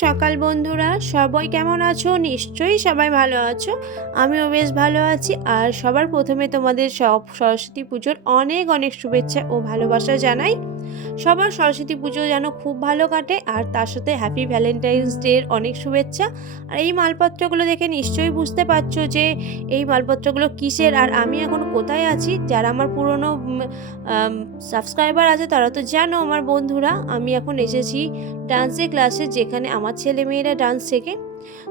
সকাল বন্ধুরা, সবাই কেমন আছো? নিশ্চয়ই সবাই ভালো আছো। আমিও বেশ ভালো আছি। আর সবার প্রথমে তোমাদের সব সরস্বতী পুজোর অনেক অনেক শুভেচ্ছা ও ভালোবাসা জানাই। সবার সরস্বতী পুজো যেন খুব ভালো কাটে, আর তার সাথে হ্যাপি ভ্যালেন্টাইন্স ডের অনেক শুভেচ্ছা। আর এই মালপত্রগুলো দেখে নিশ্চয়ই বুঝতে পারছো যে এই মালপত্রগুলো কিসের আর আমি এখন কোথায় আছি। যারা আমার পুরনো সাবস্ক্রাইবার আছে তারা তো জানো আমার বন্ধুরা, আমি এখন এসেছি ডান্সের ক্লাসে, যেখানে আমার ছেলে মেয়েরা ডান্স শেখে।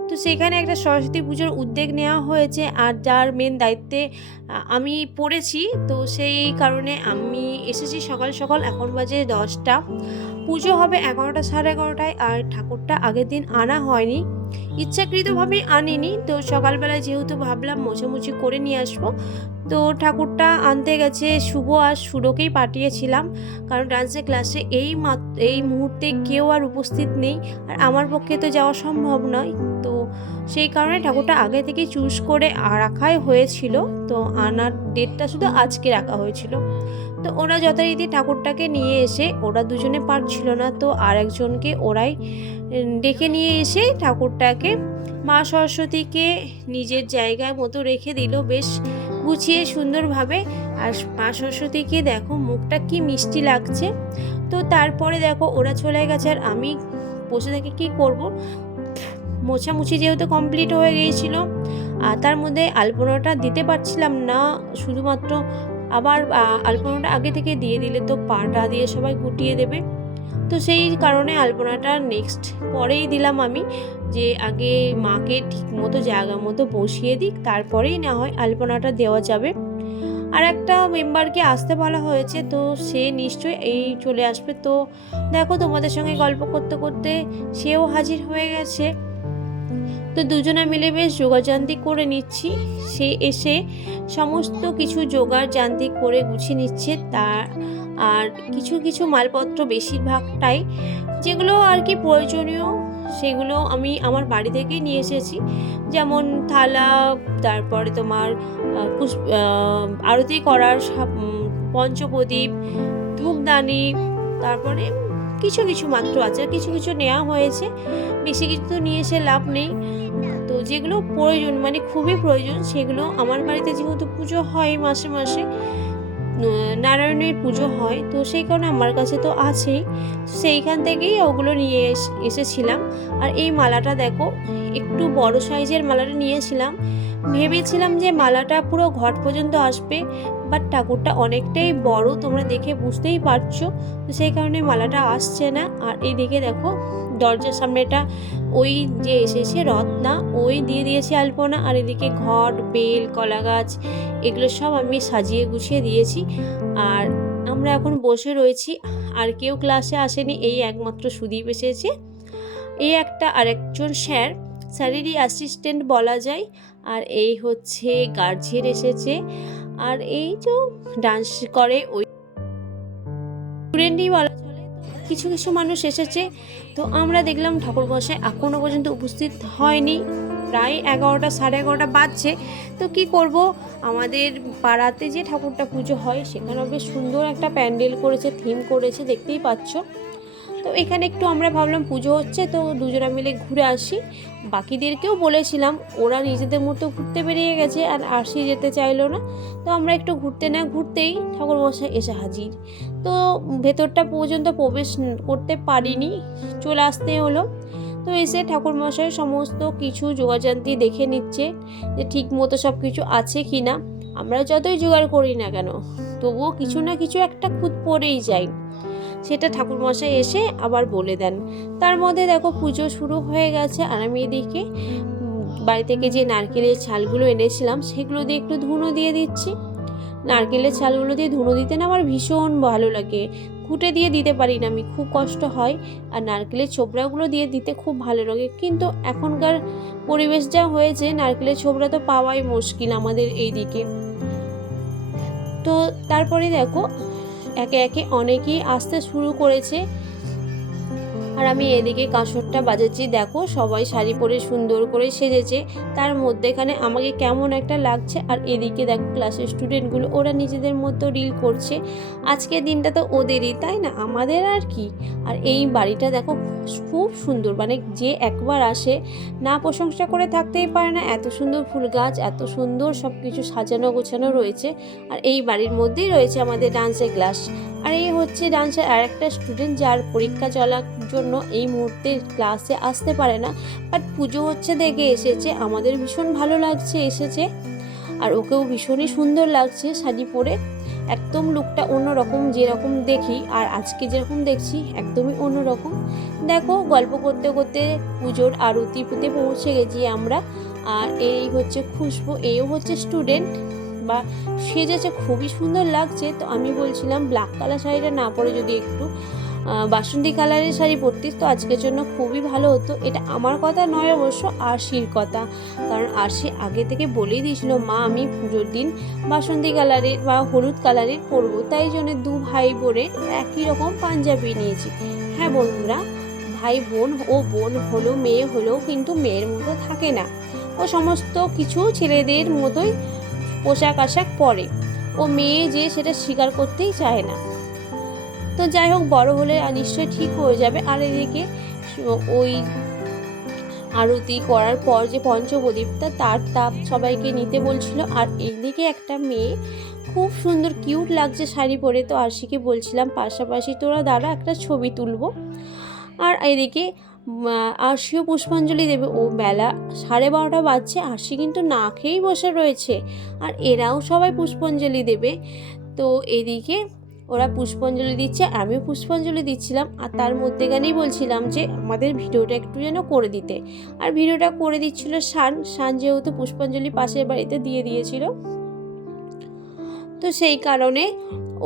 তো সেখানে একটা সরস্বতী পুজোর উদ্যোগ নেওয়া হয়েছে, আর যার মেন দায়িত্বে আমি পড়েছি। তো সেই কারণে আমি এসেছি সকাল সকাল। এখন বাজে 10টা, পুজো হবে 11টা সাড়ে 11টায়। আর ঠাকুরটা আগের দিন আনা হয়নি, ইচ্ছাকৃতভাবে আনিনি। তো সকালবেলায় যেহেতু ভাবলাম মোছামুছি করে নিয়ে আসবো, তো ঠাকুরটা আনতে গেছে শুভ আর সুরকেই পাঠিয়েছিলাম, কারণ ডান্সের ক্লাসে এই মুহূর্তে কেউ আর উপস্থিত নেই, আর আমার পক্ষে তো যাওয়া সম্ভব নয়। তো সেই কারণে ঠাকুরটা আগে থেকেই চুজ করে রাখাই হয়েছিল। তো আনার ডেটটা শুধু আজকে রাখা হয়েছিল। তো ওরা যথারীতি ঠাকুরটাকে নিয়ে এসে, ওরা দুজনে পারছিল না, তো আরেকজনকে ওরাই ডেকে নিয়ে এসে ঠাকুরটাকে মা সরস্বতীকে নিজের জায়গায় মতো রেখে দিল বেশ গুছিয়ে সুন্দরভাবে। আর মা সরস্বতীকে দেখো মুখটা কি মিষ্টি লাগছে। তো তারপরে দেখো ওরা চলে গেছে, আর আমি বসে থেকে কি করব, মোছামুছি যেহেতু কমপ্লিট হয়ে গিয়েছিল, আর তার মধ্যে আলপনাটা দিতে পারছিলাম না। শুধুমাত্র আবার আলপনাটা আগে থেকে দিয়ে দিলে তো পাটা দিয়ে সবাই গুটিয়ে দেবে। তো সেই কারণে আলপনাটা নেক্সট পরেই দিলাম আমি, যে আগে মাকে ঠিক মতো জায়গা মতো বসিয়ে দিক, তারপরেই না হয় আলপনাটা দেওয়া যাবে। আর একটা মেম্বারকে আসতে বলা হয়েছে, তো সে নিশ্চয়ই এই চলে আসবে। তো দেখো তোমাদের সঙ্গে গল্প করতে করতে সেও হাজির হয়ে গেছে। তো দুজনে মিলে বেশ যোগাযান্ত্রিক করে নিচ্ছি। সে এসে সমস্ত কিছু জোগাড় যান্ত্রিক করে গুছিয়ে নিচ্ছে। তার আর কিছু কিছু মালপত্র, বেশিরভাগটাই যেগুলো আর কি প্রয়োজনীয়, সেগুলো আমি আমার বাড়ি থেকেই নিয়ে এসেছি। যেমন থালা, তারপরে তোমার আরতি করার পঞ্চপ্রদীপ, ধূপদানি, তারপরে কিছু কিছু মাত্র আছে, কিছু কিছু নেওয়া হয়েছে। বেশি কিছু তো নিয়ে এসে লাভ নেই। তো যেগুলো প্রয়োজন, মানে খুবই প্রয়োজন, সেগুলো আমার বাড়িতে যেহেতু পুজো হয় মাসে মাসে, নারায়ণের পুজো হয়, তো সেই কারণে আমার কাছে তো আছেই। সেইখান থেকেই ওগুলো নিয়ে এসেছিলাম। আর এই মালাটা দেখো, একটু বড় সাইজের মালাটা নিয়েছিলাম। ভেবেছিলাম যে মালাটা পুরো ঘট পর্যন্ত আসবে, বাট ঠাকুরটা অনেকটাই বড়, তোমরা দেখে বুঝতেই পারছো। তো সেই কারণে মালাটা আসছে না। আর এইদিকে দেখো দরজার সামনেটা ওই যে এসেছে রত্না, ওই দিয়ে দিয়েছি আলপনা। আর এদিকে ঘট, বেল, কলা গাছ, এগুলো সব আমি সাজিয়ে গুছিয়ে দিয়েছি। আর আমরা এখন বসে রয়েছি, আর কেউ ক্লাসে আসেনি, এই একমাত্র সুদীপ এসেছে। এই একটা আরেকজন স্যারেরই অ্যাসিস্ট্যান্ট বলা যায়। আর এই হচ্ছে গার্জিয়ান এসেছে। আর এই যে ডান্স করে ওই স্টুডেন্টই বলা চলে। কিছু কিছু মানুষ এসেছে। তো আমরা দেখলাম ঠাকুরমশাই এখনও পর্যন্ত উপস্থিত হয়নি, প্রায় 11টা সাড়ে 11টা বাজছে। তো কি করব, আমাদের পাড়াতে যে ঠাকুরটা পুজো হয় সেখানে বেশ সুন্দর একটা প্যান্ডেল করেছে, থিম করেছে, দেখতেই পাচ্ছ। তো এখানে একটু আমরা ভাবলাম পুজো হচ্ছে, তো দুজনে মিলে ঘুরে আসি। বাকিদেরকেও বলেছিলাম, ওরা নিজেদের মতো ঘুরতে বেরিয়ে গেছে, আর আসি যেতে চাইলো না। তো আমরা একটু ঘুরতে না ঘুরতেই ঠাকুরমশাই এসে হাজির। তো ভেতরটা পর্যন্ত প্রবেশ করতে পারিনি, চলে আসতে হলো। তো এসে ঠাকুরমশাই সমস্ত কিছু যোগাযান্ত্রী দেখে নিচ্ছে যে ঠিক মতো সব কিছু আছে কি না। আমরা যতই জোগাড় করি না কেন, তবুও কিছু না কিছু একটা খুঁত পড়েই যায়, সেটা ঠাকুরমশাই এসে আবার বলে দেন। তার মধ্যে দেখো পুজো শুরু হয়ে গেছে। আর আমি এদিকে বাড়ি থেকে যে নারকেলের ছালগুলো এনেছিলাম সেগুলো দিয়ে একটু ধুনো দিয়ে দিচ্ছি। নারকেলের ছালগুলো দিয়ে ধুনো দিতে না আমার ভীষণ ভালো লাগে, কুটে দিয়ে দিতে পারি না আমি, খুব কষ্ট হয়। আর নারকেলের ছোবড়াগুলো দিয়ে দিতে খুব ভালো লাগে, কিন্তু এখনকার পরিবেশ যা হয়েছে নারকেলের ছোবড়া তো পাওয়াই মুশকিল আমাদের এই দিকে। তো তারপরে দেখো একে একে অনেকেই আসতে শুরু করেছে। আর আমি এদিকে কাঁসরটা বাজাচ্ছি। দেখো সবাই শাড়ি পরে সুন্দর করে সেজেছে, তার মধ্যেখানে আমাকে কেমন একটা লাগছে। আর এদিকে দেখো ক্লাসের স্টুডেন্টগুলো, ওরা নিজেদের মতো রিল করছে। আজকের দিনটা তো ওদেরই, তাই না, আমাদের আর কি। আর এই বাড়িটা দেখো খুব সুন্দর, মানে যে একবার আসে না প্রশংসা করে থাকতেই পারে না। এত সুন্দর ফুল গাছ, এত সুন্দর সব কিছু সাজানো গোছানো রয়েছে। আর এই বাড়ির মধ্যেই রয়েছে আমাদের ডান্সের ক্লাস। আর এই হচ্ছে ডান্সের আর একটা স্টুডেন্ট, যার পরীক্ষা চলার জন্য এই মুহূর্তে ক্লাসে আসতে পারে না, বাট পুজো হচ্ছে দেখে এসেছে। আমাদের ভীষণ ভালো লাগছে এসেছে, আর ওকেও ভীষণই সুন্দর লাগছে শাড়ি পরে। একদম লুকটা অন্যরকম, যেরকম দেখি আর আজকে যেরকম দেখছি একদমই অন্যরকম। দেখো গল্প করতে করতে পুজোর আরতিতে পৌঁছে গেছি আমরা। আর এই হচ্ছে খুশবু, এও হচ্ছে স্টুডেন্ট বা সেজেছে, খুবই সুন্দর লাগছে। তো আমি বলছিলাম ব্ল্যাক কালার শাড়িটা না পরে যদি একটু বাসন্তী কালারের শাড়ি পরতিস তো আজকের জন্য খুবই ভালো হতো। এটা আমার কথা নয় অবশ্য, আরশির কথা। কারণ আরশি আগে থেকে বলেই দিয়েছিল, মা আমি পুজোর দিন বাসন্তী কালারের বা হলুদ কালারের পরবো, তাই জন্য দু ভাই বোনের একই রকম পাঞ্জাবি নিয়েছি। হ্যাঁ বন্ধুরা, ভাই বোন, ও বোন হলো মেয়ে হলেও কিন্তু মেয়ের মতো থাকে না, ও সমস্ত কিছু ছেলেদের মতোই পোশাক আশাক পরে, ও মেয়ে যে সেটা স্বীকার করতেই চায় না। তো যাই হোক, বড় হলে নিশ্চয়ই ঠিক হয়ে যাবে। আর এদিকে ওই আরতি করার পর যে পঞ্চপ্রদীপটা, তার তাপ সবাইকে নিতে বলছিল। আর এইদিকে একটা মেয়ে খুব সুন্দর কিউট লাগছে শাড়ি পরে, তো আরশিকে বলছিলাম পাশাপাশি তোরা দাঁড়া, একটা ছবি তুলবো। আর এদিকে আরশিও পুষ্পাঞ্জলি দেবে। ও বেলা 12:30 বাজছে, আরশি কিন্তু না খেয়েই বসে রয়েছে, আর এরাও সবাই পুষ্পাঞ্জলি দেবে। তো এদিকে ওরা পুষ্পাঞ্জলি দিচ্ছে, আমিও পুষ্পাঞ্জলি দিচ্ছিলাম। আর তার মধ্যেখানেই বলছিলাম যে আমাদের ভিডিওটা একটু যেন করে দিতে। আর ভিডিওটা করে দিচ্ছিল শান যেহেতু পুষ্পাঞ্জলি পাশের বাড়িতে দিয়ে দিয়েছিল, তো সেই কারণে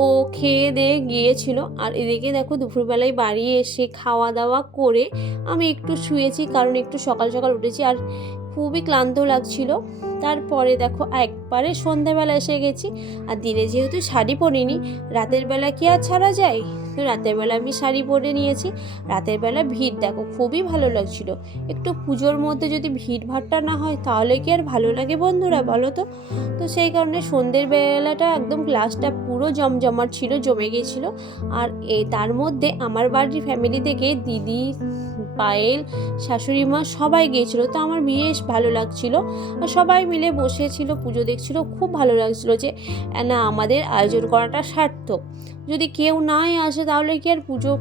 ও খেয়ে দিয়ে গিয়েছিল। আর এদিকে দেখো দুপুরবেলায় বাড়ি এসে খাওয়া দাওয়া করে আমি একটু শুয়েছি, কারণ একটু সকাল সকাল উঠেছি আর খুবই ক্লান্ত লাগছিল। তারপরে দেখো একবারে সন্ধ্যাবেলা এসে গেছি। আর দিনে যেহেতু শাড়ি পরিনি, রাতের বেলা কি আর ছাড়া যায়, তো রাতের বেলা আমি শাড়ি পরে নিয়েছি। রাতের বেলা ভিড় দেখো, খুবই ভালো লাগছিল। একটু পুজোর মধ্যে যদি ভিড় ভাট্টা না হয় তাহলে কি আর ভালো লাগে বন্ধুরা, বলো তো? তো সেই কারণে সন্ধ্যের বেলাটা একদম ক্লাসটা পুরো জমজমাট ছিল, জমে গিয়েছিল। আর তার মধ্যে আমার বাড়ির ফ্যামিলি থেকে দিদি, পায়েল, শাশুড়ি মা সবাই গিয়েছিল। তো আমার বেশ ভালো লাগছিল, আর সবাই মিলে বসেছিল, পুজো দেখছিল, খুব ভালো লাগছিল যে না আমাদের আয়োজন করাটা সার্থক। যদি কেউ নাই আসে তাহলে কি আর পুজো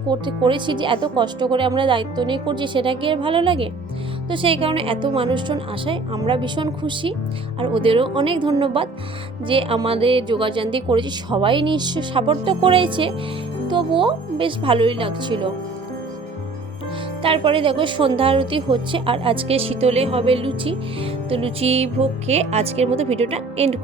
করেছি যে এত কষ্ট করে আমরা দায়িত্ব নিয়ে করছি, সেটা কি আর ভালো লাগে? তো সেই কারণে এত মানুষজন আসায় আমরা ভীষণ খুশি। আর ওদেরও অনেক ধন্যবাদ যে আমাদের যোগাযান্তি করেছি, সবাই নিশ্চয় সাপোর্ট তো করেছে, তবুও বেশ ভালোই লাগছিল। তারপরে দেখো সন্ধ্যা আরতি হচ্ছে, আর আজকে শীতলে হবে লুচি। তো লুচি ভোগ খেয়ে আজকের মতো ভিডিওটা এন্ড